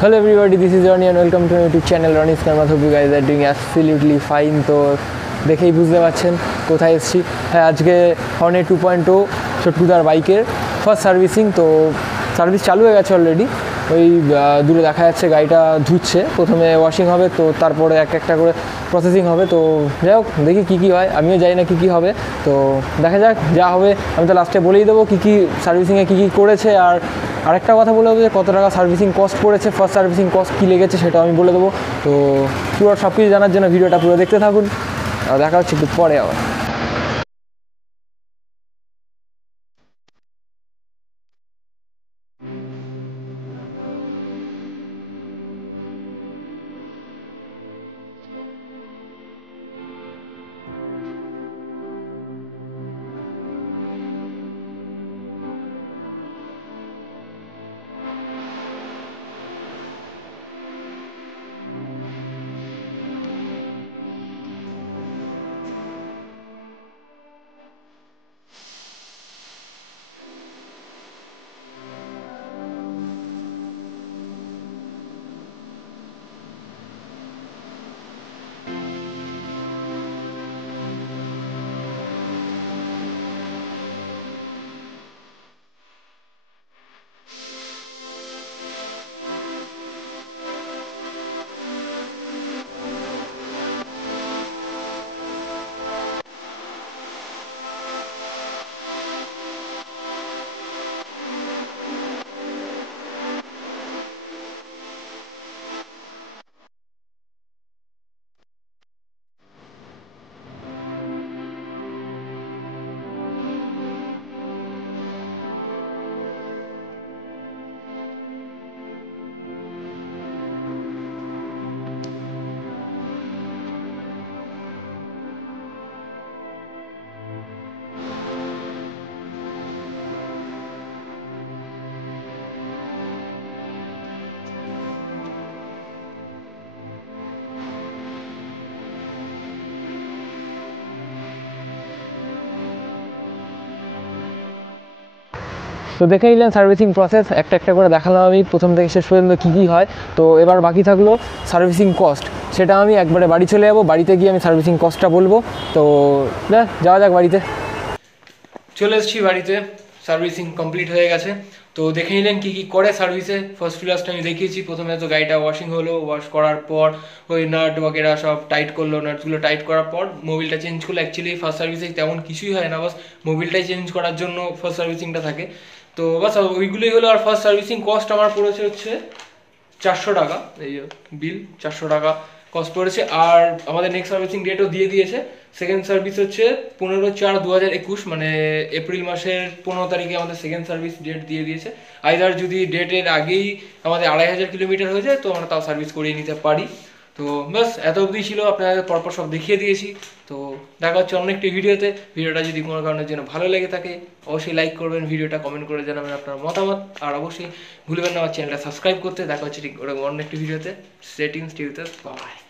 Hello everybody, this is Ronnie and welcome to my YouTube channel Ronnie's Karma. Hope you guys are doing absolutely fine. তো দেখেই বুঝতে পারছেন কোথায় এসেছি। হ্যাঁ, আজকে হর্নেট 2.0 ছোটকুদার বাইকের ফার্স্ট সার্ভিসিং। তো সার্ভিস চালু হয়ে গেছে অলরেডি। ওই দূরে দেখা যাচ্ছে গাড়িটা ধুচ্ছে, প্রথমে ওয়াশিং হবে, তো তারপরে একটা করে প্রসেসিং হবে। তো যাই হোক, দেখি কী হয়, আমিও জানি না কী হবে। তো দেখা যাক, যা হবে আমি তো লাস্টে বলেই দেবো কী সার্ভিসিংয়ে কী করেছে। আর আরেকটা কথা বলে দেবো যে কত টাকা সার্ভিসিং কস্ট পড়েছে, ফার্স্ট সার্ভিসিং কস্ট কী লেগেছে সেটাও আমি বলে দেবো। তো পুরো সব কিছু জানার জন্য ভিডিওটা পুরো দেখতে থাকুন। দেখা হচ্ছে একটু পরে আবার। তো দেখে নিলেন সার্ভিসিং প্রসেস, একটা করে দেখালাম আমি প্রথম থেকে শেষ পর্যন্ত কী হয়। তো এবার বাকি থাকলো সার্ভিসিং কস্ট, সেটা আমি একবারে বাড়ি চলে যাবো, বাড়িতে গিয়ে আমি সার্ভিসিং কস্টটা বলবো। তো যাওয়া যাক বাড়িতে। চলে এসেছি বাড়িতে, সার্ভিসিং কমপ্লিট হয়ে গেছে। তো দেখে নিলেন কী করে সার্ভিসে। ফার্স্ট ক্লাসটা আমি দেখিয়েছি, প্রথমে তো গাড়িটা ওয়াশিং হলো, ওয়াশ করার পর ওই নাট বগেরা সব টাইট করলো, নাটসগুলো টাইট করার পর মোবিলটা চেঞ্জ করলো। অ্যাকচুয়ালি ফার্স্ট সার্ভিসিং তেমন কিছুই হয় না, বাস মোবিলটাই চেঞ্জ করার জন্য ফার্স্ট সার্ভিসিংটা থাকে। তো বাস ওইগুলোই হলো। আর ফার্স্ট সার্ভিসিং কস্ট আমার পড়েছে হচ্ছে 400 টাকা, এই বিল 400 টাকা কস্ট পড়েছে। আর আমাদের নেক্সট সার্ভিসিং ডেটও দিয়ে দিয়েছে। সেকেন্ড সার্ভিস হচ্ছে 15/4/2021, মানে এপ্রিল মাসের 15 তারিখে আমাদের সেকেন্ড সার্ভিস ডেট দিয়ে দিয়েছে। আইদার যদি ডেটের আগেই আমাদের 2500 কিলোমিটার হয়ে যায় তো আমরা তাও সার্ভিস করিয়ে নিতে পারি। তো বাস এত অবধি ছিল, আপনাদের পরপর সব দেখিয়ে দিয়েছি। তো দেখা হচ্ছে অন্য একটি ভিডিওতে। ভিডিওটা যদি কোনো কারণের জন্য ভালো লেগে থাকে অবশ্যই লাইক করবেন, ভিডিওটা কমেন্ট করে জানাবেন আপনার মতামত। আর অবশ্যই ভুলবেন না আমার চ্যানেলটা সাবস্ক্রাইব করতে। দেখা হচ্ছে ঠিক অন্য একটি ভিডিওতে। সেটিংস টিউতে বাই।